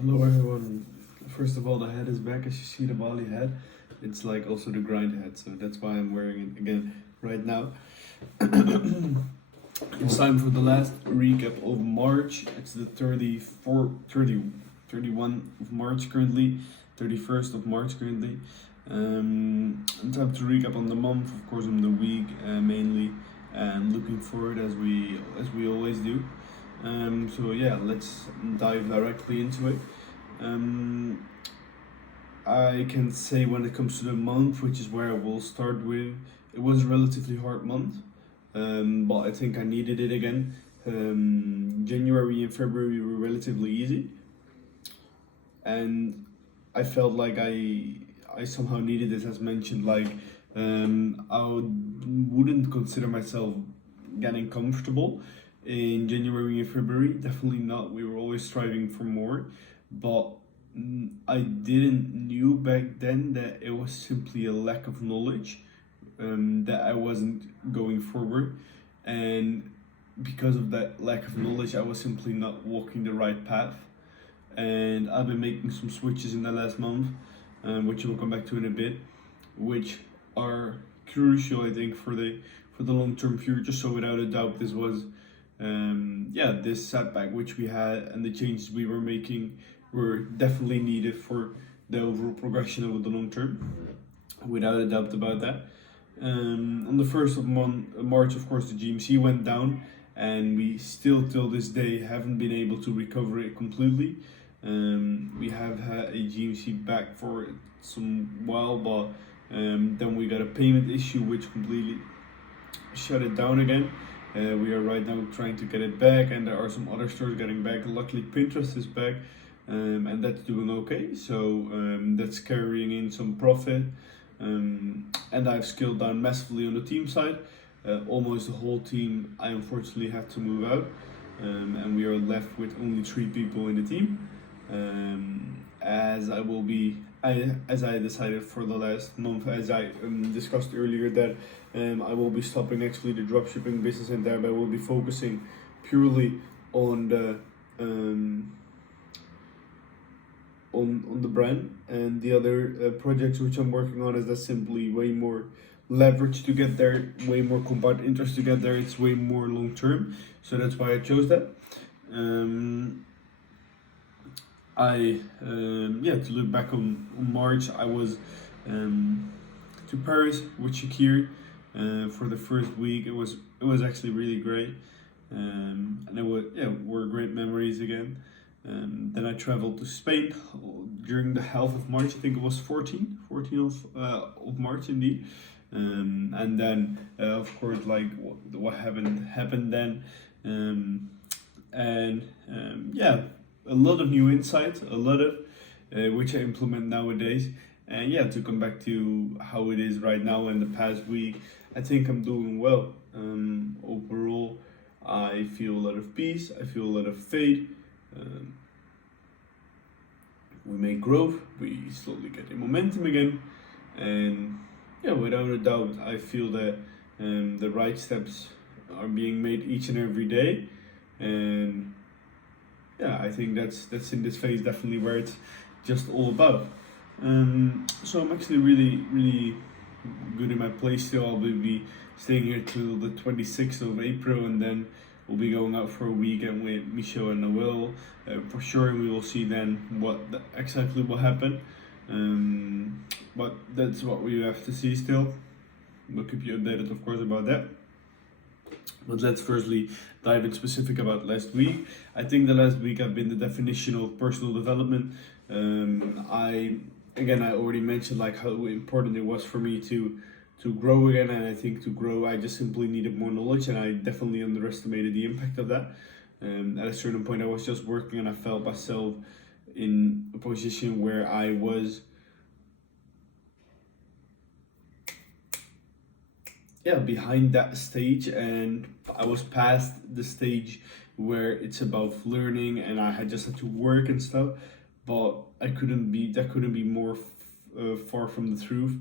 Hello everyone. First of all, the hat is back. As you see, the Bali hat. It's like also the grind hat, so that's why I'm wearing it again right now. It's time for the last recap of March. It's the 31 of March currently, 31st of March currently. And time to recap on the month, of course, on the week mainly, and looking forward as we always do. So yeah, let's dive directly into it. Um, I can say when it comes to the month, which is where I will start with, it was a relatively hard month, but I think I needed it again. January and February were relatively easy, and I felt like I somehow needed this, as mentioned. Like wouldn't consider myself getting comfortable in January and February. Definitely not. We were always striving for more, but I didn't knew back then that it was simply a lack of knowledge, that I wasn't going forward, and because of that lack of knowledge, I was simply not walking the right path. And I've been making some switches in the last month, which we'll come back to in a bit, which are crucial, I think, for the long term future. So without a doubt, this was this setback which we had and the changes we were making were definitely needed for the overall progression over the long term, without a doubt about that. On the first of March, of course, the GMC went down, and we still till this day haven't been able to recover it completely. We have had a GMC back for some while, but then we got a payment issue which completely shut it down again. We are right now trying to get it back, and there are some other stores getting back. Luckily, Pinterest is back, and that's doing okay. So that's carrying in some profit. And I've scaled down massively on the team side. Almost the whole team, I unfortunately have to move out, and we are left with only 3 people in the team. As I will be, as I decided for the last month, as I discussed earlier, that I will be stopping actually the dropshipping business, and thereby will be focusing purely on the on the brand. And the other projects which I'm working on is that simply way more leverage to get there, way more compound interest to get there. It's way more long term, so that's why I chose that. To look back on March, I was to Paris with Shakir for the first week. It was actually really great, and it was were great memories again. Then I traveled to Spain during the half of March. I think it was 14 of March indeed. And then of course, like what happened then, a lot of new insights, a lot of which I implement nowadays. And yeah, to come back to how it is right now in the past week, I think I'm doing well. Overall, I feel a lot of peace. I feel a lot of faith. Um, we make growth. We slowly get the momentum again, and yeah, without a doubt, I feel that the right steps are being made each and every day, and yeah, I think that's in this phase definitely where it's just all about. So I'm actually really good in my place still. I'll be staying here till the 26th of April, and then we'll be going out for a weekend with Michel and Noel for sure, and we will see then exactly what happened. But that's what we have to see still. We'll keep you updated, of course, about that. But let's firstly dive in specific about last week. I think the last week I've been the definition of personal development. I already mentioned like how important it was for me to grow again, and I think to grow I just simply needed more knowledge, and I definitely underestimated the impact of that. At a certain point, I was just working, and I felt myself in a position where I was behind that stage, and I was past the stage where it's about learning, and I had just had to work and stuff. But that couldn't be more far from the truth,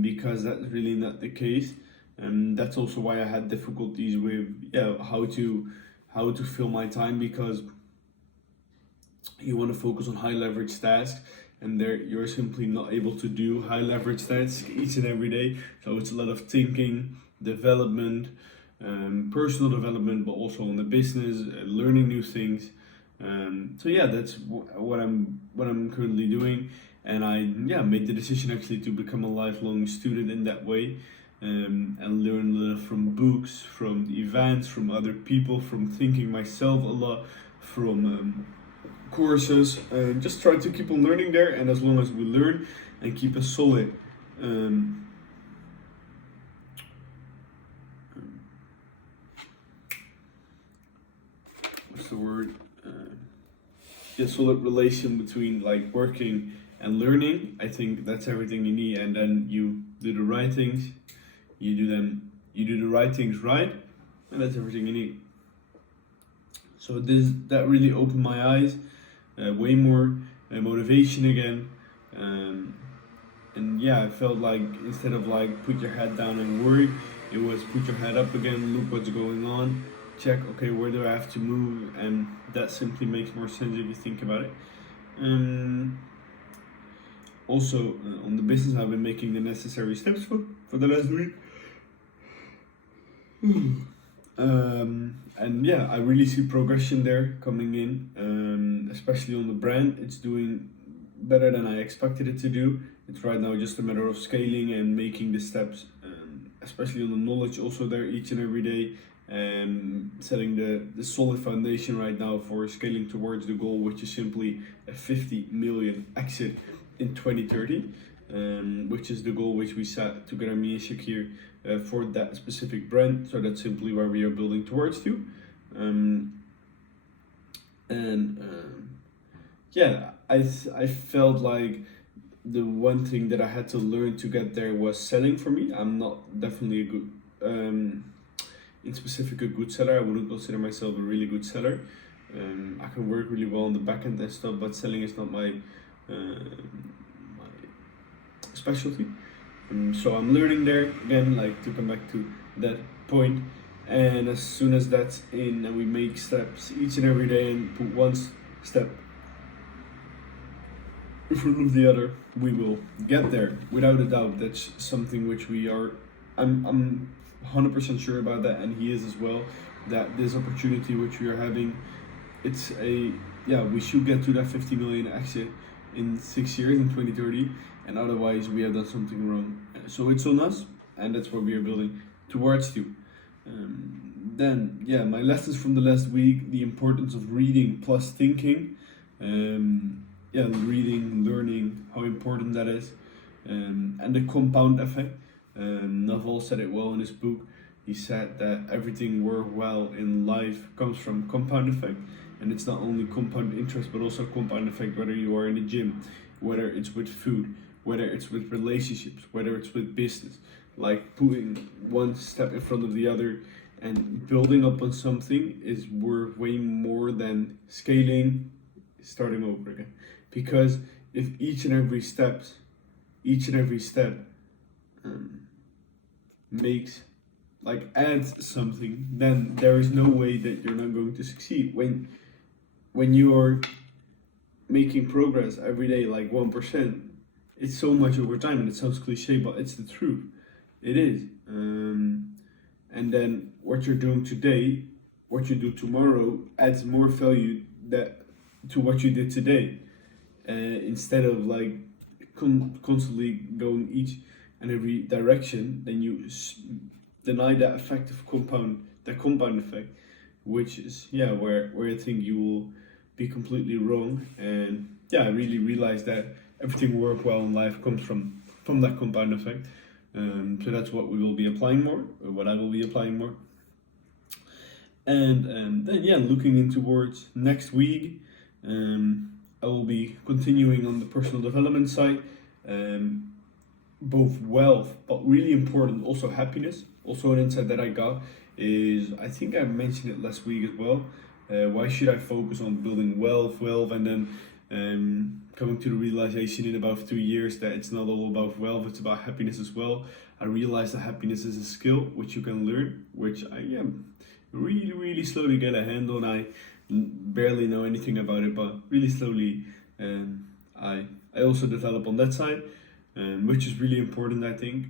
because that's really not the case. And that's also why I had difficulties with how to fill my time, because you want to focus on high leverage tasks, and there you're simply not able to do high leverage tasks each and every day. So it's a lot of thinking, development, personal development, but also on the business, learning new things. So yeah, that's what I'm currently doing, and I made the decision actually to become a lifelong student in that way, and learn a little from books, from events, from other people, from thinking myself a lot, from courses, and just try to keep on learning there. And as long as we learn and keep a solid what's the word? Solid relation between like working and learning. I think that's everything you need. And then you do the right things. You do the right things right, and that's everything you need. So that really opened my eyes, way more motivation again. And yeah, I felt like instead of like put your head down and worry, it was put your head up again, look what's going on, check, okay, where do I have to move, and that simply makes more sense if you think about it. Also, on the business, I've been making the necessary steps for the last week. And yeah, I really see progression there coming in, especially on the brand. It's doing better than I expected it to do. It's right now just a matter of scaling and making the steps, especially on the knowledge also there each and every day, and setting the solid foundation right now for scaling towards the goal, which is simply a 50 million exit in 2030, which is the goal which we set together, me and Shakir, for that specific brand. So that's simply where we are building towards to. Yeah, I felt like the one thing that I had to learn to get there was selling for me. I'm not definitely a good, in specific, a good seller. I wouldn't consider myself a really good seller. I can work really well on the back end and stuff, but selling is not my specialty. So I'm learning there again, like to come back to that point. And as soon as that's in and we make steps each and every day and put one step in front of the other, we will get there without a doubt. That's something which we are, I'm 100% sure about that, and he is as well, that this opportunity which we are having, it's we should get to that 50 million exit in 6 years, in 2030, and otherwise we have done something wrong. So it's on us, and that's what we are building towards to. Then my lessons from the last week: the importance of reading plus thinking. Reading, learning, how important that is, and the compound effect. Naval said it well in his book. He said that everything work well in life comes from compound effect, and it's not only compound interest but also compound effect. Whether you are in the gym, whether it's with food, whether it's with relationships, whether it's with business, like putting one step in front of the other and building up on something is worth way more than scaling, starting over again. Because if each and every step makes, like, adds something, then there is no way that you're not going to succeed. When you are making progress every day, like 1%, it's so much over time, and it sounds cliche, but it's the truth. It is. And then what you're doing today, what you do tomorrow, adds more value to what you did today. Instead of like constantly going each and every direction, then you deny that effect of compound effect, which is where I think you will be completely wrong. And I really realized that everything work well in life comes from that compound effect. So that's what we will be applying more, or what I will be applying more. And then looking in towards next week, I will be continuing on the personal development side, both wealth, but really important, also happiness. Also an insight that I got is, I think I mentioned it last week as well, why should I focus on building wealth, and then coming to the realization in about 2 years that it's not all about wealth, it's about happiness as well. I realized that happiness is a skill which you can learn, which I really, really slowly get a hand on. I barely know anything about it, but really slowly I also develop on that side, which is really important, I think,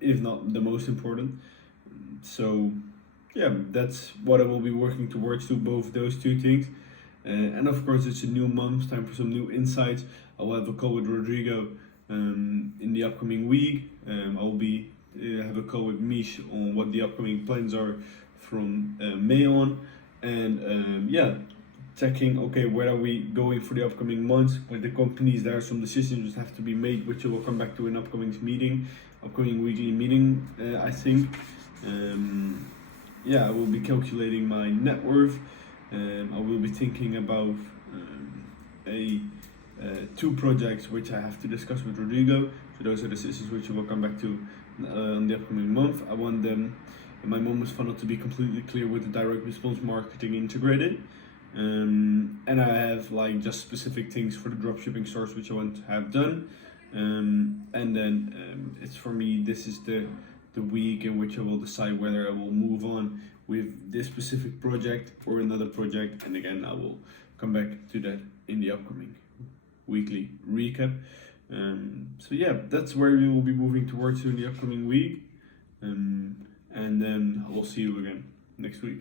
if not the most important. So yeah, that's what I will be working towards, to both those two things. And of course, it's a new month, time for some new insights. I will have a call with Rodrigo in the upcoming week. I will be have a call with Mish on what the upcoming plans are from May on, and yeah, checking, okay, where are we going for the upcoming months with the companies. There are some decisions that have to be made, which I will come back to in upcoming weekly meeting, I think. Yeah, I will be calculating my net worth. I will be thinking about a two projects which I have to discuss with Rodrigo. So those are decisions which I will come back to in the upcoming month. I want them in my moments funnel to be completely clear with the direct response marketing integrated. And I have like just specific things for the dropshipping stores which I want to have done. And then it's for me, this is the week in which I will decide whether I will move on with this specific project or another project. And again, I will come back to that in the upcoming weekly recap. So yeah, that's where we will be moving towards in the upcoming week. And then I will see you again next week.